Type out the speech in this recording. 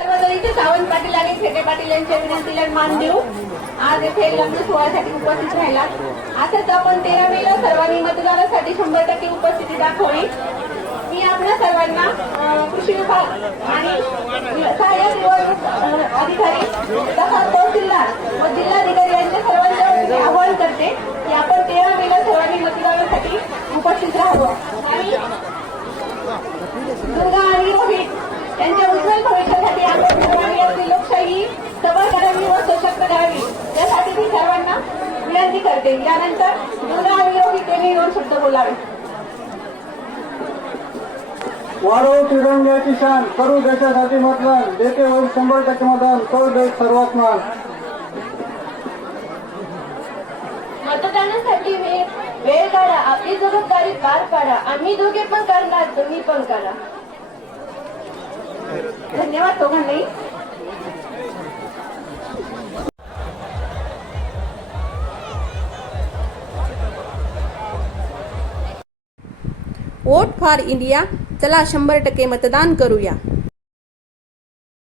सर्वजण इथे सावंत पाटील आणि खेटे पाटील यांच्या विनंतीला मान देऊ. आज येथे लग्न सोहळ्यासाठी उपस्थित राहिला असंच आपण तेरा मेला सर्वांनी मतदानासाठी शंभर टक्के उपस्थिती दाखवली. मी आपल्या सर्वांना कृषी विभाग आणि सहाय्यक निवडणूक अधिकारी तसंच तहसीलदार व जिल्हाधिकारी यांच्या सर्वांच्या आवाहन करते की आपण तेरा मेला सर्वांनी मतदानासाठी उपस्थित राहावं. आणि दुर्गा आणि रोहित यांच्या उज्ज्वल भविष्यासाठी आपण सर्वांनी आपली लोकशाही सबळ करावी व सशक्त करावी यासाठी मी सर्वांना विनंती करते. यानंतर दुर्गा दोन शब्द बोलावे. वाढवू तिरंग्याची शान करू देशासाठी मतदान देते होईल शंभर टक्के मतदान तो देश सर्वात मान मतदानासाठी वेळ काढा आपली जबाबदारी पार पाडा. आम्ही दोघे पण करणार तुम्ही पण करा. धन्यवाद दोघांनाही. Vote for India. चला शंभर टक्के मतदान करूया.